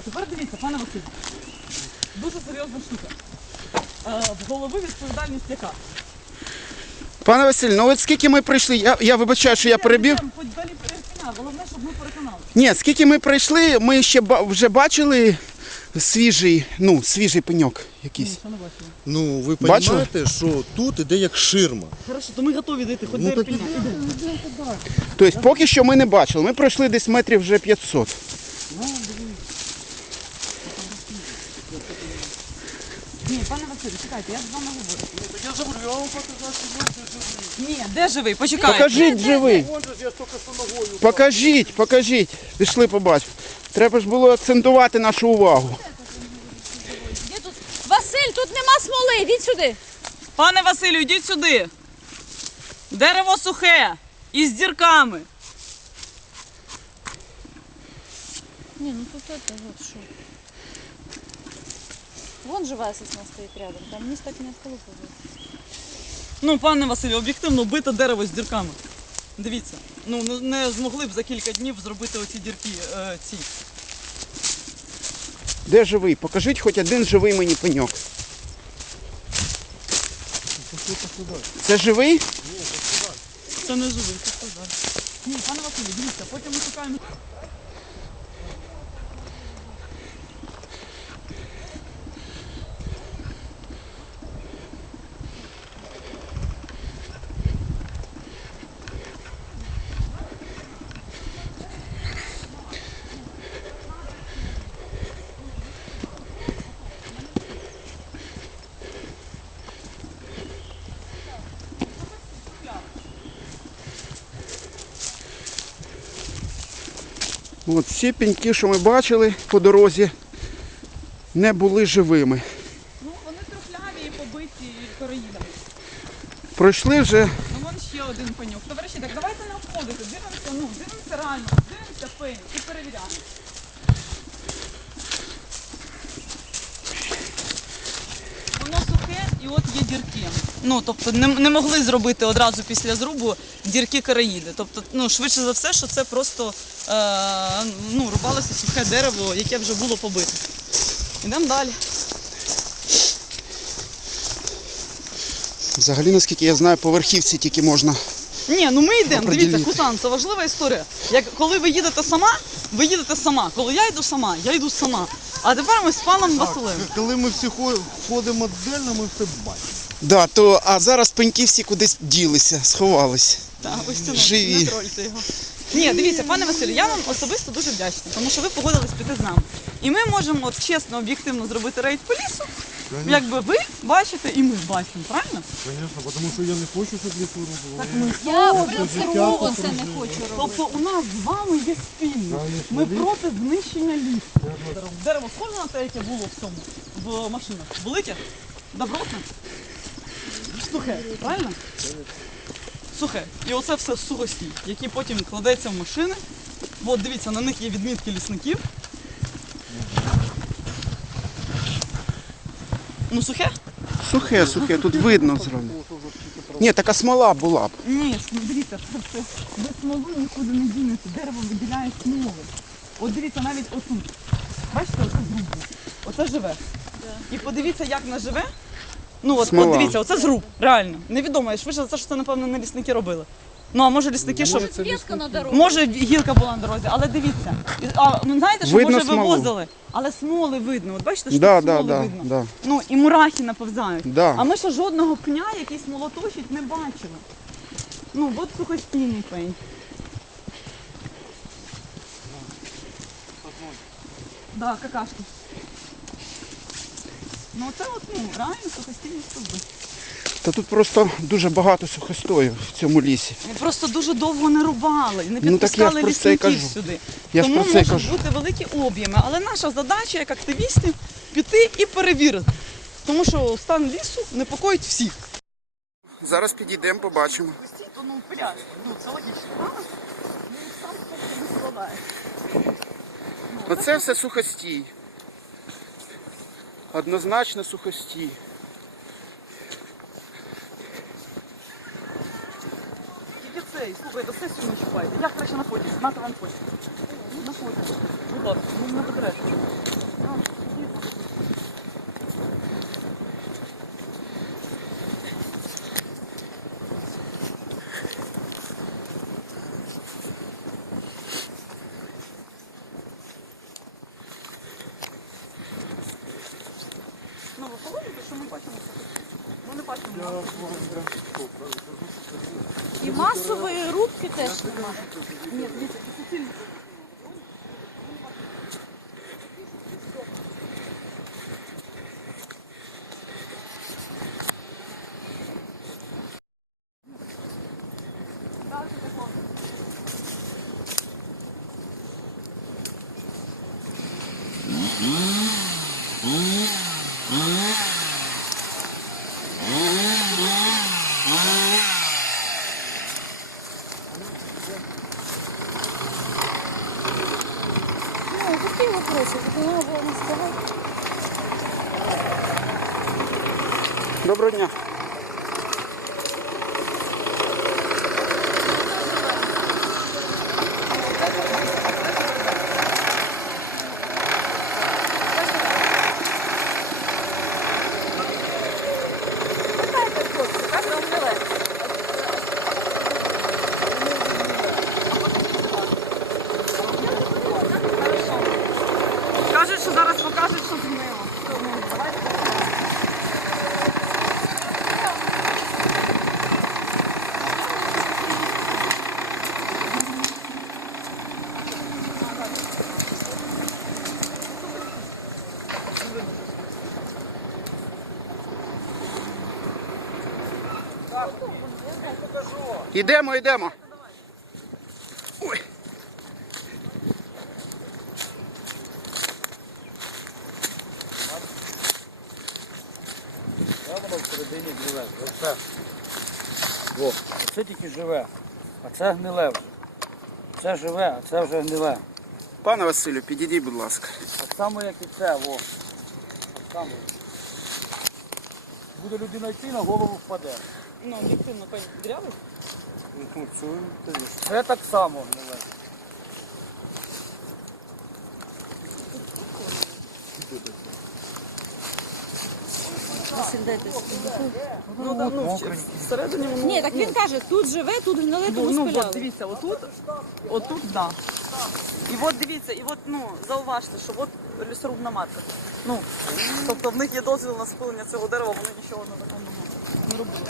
А тепер дивіться, пане Василь. Дуже серйозна штука. Е, в голови відповідальність яка? Пане Василь, ну от скільки ми прийшли, я, я вибачаю, що я перебив. Головне, щоб ми переконали. Ні, скільки ми прийшли, ми ще ба- вже бачили свіжий, ну, свіжий пеньок якийсь. Що не бачили? Ну, ви Бачили? розумієте, що тут іде як ширма. Хорошо, то ми готові дійти, хоч Ну, до так Тобто поки що ми не бачили. Ми пройшли десь метрів вже 500. Ні, пане Василь, чекайте, я з вами говорю. Я забуду, я вам показав, що Ні, де живий? Почекайте. Покажіть живий. Покажіть, покажіть. Пішли побачимо. Треба ж було акцентувати нашу увагу. Де тут? Василь, тут нема смоли, йдіть сюди. Пане Василю, йдіть сюди. Дерево сухе і з дірками. Ні, ну тут это вот що. Вон живая сосна стоїть рядом, там низ так не отколупывает. Ну, пане Василю, об'єктивно бите дерево з дірками. Дивіться, ну не- не змогли б за кілька днів зробити оці дірки е, ці. Де живий? Покажіть хоч один живий мені пеньок. Це живий? Це не живий, це сказав. Ні, пане Василю, дивіться, потім ми шукаємо. От всі пеньки, що ми бачили по дорозі, не були живими. Ну, вони трухляві і побиті короїдами. Пройшли вже Ну, вон ще один пеньок. Товариші, так давайте не обходити. Дивимося, ну, дивимося реально, дивимося пень і перевіряємо. Воно сухе і от є дірки. Ну, тобто не, не могли зробити одразу після зрубу дірки караїди. Тобто, ну, швидше за все, що це просто е, ну, рубалося сухе дерево, яке вже було побите. Йдемо далі. Взагалі, наскільки я знаю, по верхівці тільки можна. Ні, ну ми йдемо. Дивіться, Кусан, це важлива історія. Як коли ви їдете сама, ви їдете сама. Коли я йду сама, я йду сама. А тепер ми з паном Василем. Коли ми всі хо- ходимо дельно, ми все бачимо. Да, то, а зараз пеньки всі кудись ділися, сховались. Так, ось це Живі. не трольте його. Ні, дивіться, пане Василю, я вам особисто дуже вдячна, тому що ви погодились піти з нами. І ми можемо от чесно, об'єктивно зробити рейд по лісу. Якби ви бачите і ми бачимо, правильно? Звісно, тому що я не хочу, щоб лісу робили. Я принципово це не хочу робити. Тобто у нас з вами є спільно. Ми проти знищення лісу. Дерево схоже на те, яке було в цьому, в машинах. Велике? Добротне? Сухе, правильно? Сухе. І оце все сухостій, який потім кладеться в машини. От дивіться, на них є відмітки лісників. Ну сухе? Сухе, сухе, тут видно зразу. Ні, така смола була б. Ні, дивіться, це, без смолу нікуди не дінеться. Дерево виділяє смоли. От дивіться, навіть отут. Бачите, оце зруб. Оце живе. І подивіться, як не живе. Ну от, Смола. от дивіться, оце зруб, реально. Невідомо, швидше за те, що це, напевно, не лісники робили. Ну, а може лісники, що. Ветка на дорогу. Може гілка була на дорозі, але дивіться. І- А ну знаєте, що Видно може смолу. вивозили, але смоли видно. От бачите, що Да, тут да, смоли да, видно. да. Ну і мурахи наповзають. Да. А ми ще жодного пня, який смолоточить, не бачили. Ну, от сухостійний пень. Да, какашки. Ну це от, ну, реально сухостійні стовби. Та тут просто дуже багато сухостою в цьому лісі. Ми просто дуже довго не рубали, не Ну, підпускали й лісників кажу. сюди. Я Тому можуть кажу. бути великі об'єми. Але наша задача як активістів піти і перевірити. Тому що стан лісу непокоїть всіх. Зараз підійдемо, побачимо. Ну, ну це логічно, правда? Ну, сам не. Оце все сухостій. Однозначно сухостій. Тільки це сесію не чіпайте. Я краще на фоті. Знати вам фоті. На фоті. Будь ласка, ну не доберете. Ну, ви погодите, що ми бачимо це? Ми не бачимо. І масової рубки теж немає. Ні, дивіться, це Доброго дня. Кажуть, що зараз покажуть, що згнило. Тому давайте. Ідемо, йдемо. Ой. Всередині гниле. Оце. Тільки живе, а це гниле вже. Це живе, а це вже гниле. Пане Василю, підійдіть, будь ласка. Так само, як і це, о. Так само. Буде людина йти, на голову впаде. Ну, об'єктивно, пень дрявий. Ну, це. Це так само. Василь, дайте. Ну, да, ну, всередині воно... Ні, так він каже, тут живе, тут гниле, Ну, тому ну от спиляли. дивіться, отут, отут, да. І от дивіться, і от, ну, зауважте, що от лісорубна матка. Ну, тобто в них є дозвіл на спилення цього дерева, вони нічого на такому не робили.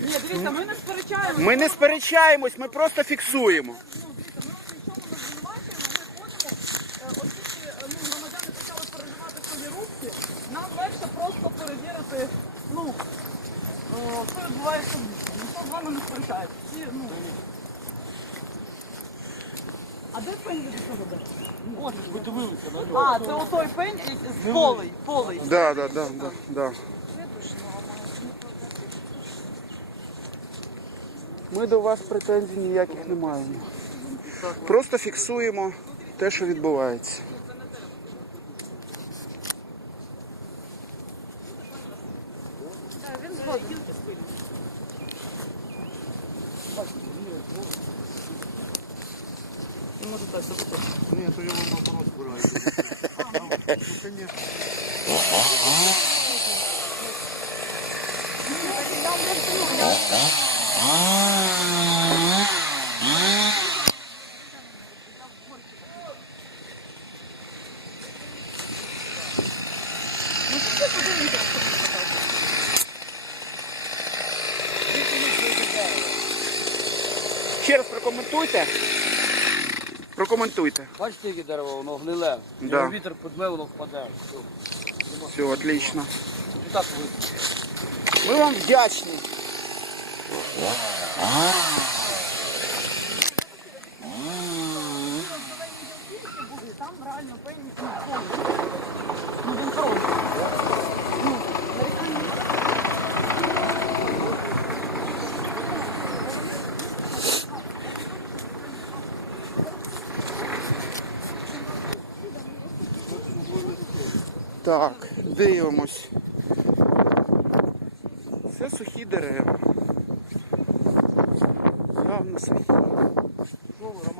Ні, дивіться, ми не сперечаємо. Ми не сперечаємось, ми просто фіксуємо. Ну, дивіться, ми от нічого не звинувачуємо, ми ходимо, е, оскільки е, ну, громадяни почали переживати свої рубки, нам легше просто перевірити, ну, е, що відбувається в лісі. Ніхто з вами не сперечається. Всі, ну, а де пень від дерева? Ось. Ви дивилися на нього. А, це отой пень з полий, полий. Да, да, да, да, да. Ми до вас претензій ніяких не маємо. Просто фіксуємо те, що відбувається. Він згоден. І може так запитати. Ні, то я вам наоборот збираю. Ну, звісно. Ще раз прокоментуйте. Прокоментуйте. Бачите, яке дерево, воно гниле. Да. Його вітер подме, воно впаде. Все. Все, отлично. І так видно. Ми вам вдячні. Там реально пень, ну, полий. Ну, він хороший. Так, дивимось. Це сухі дерева. на свій. Що ви.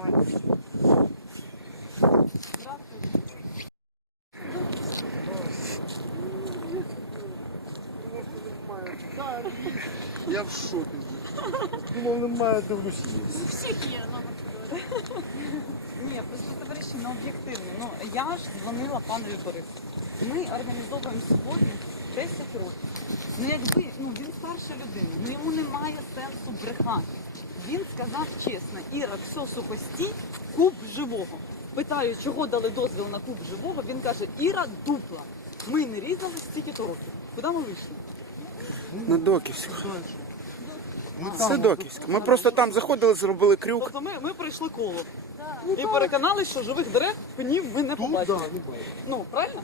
Я в шокі. Думав, немає, дивлюсь. У всіх є номер. Ні, просто товариші, ну об'єктивно. Ну я ж дзвонила пану Борису. Ми організовуємо сьогодні 10 років. Ну якби ну він старша людина, ну йому немає сенсу брехати. Він сказав чесно, Іра, все сухостій, куб живого. Питаю, чого дали дозвіл на куб живого. Він каже, Іра дупла. Ми не різали стільки-то років. Куди ми вийшли? На Доківську. Це Доківська. Ми просто там заходили, зробили крюк. Тобто ми, ми пройшли коло. І переконались, що живих дерев, пнів ми не побачили. Ну, правильно?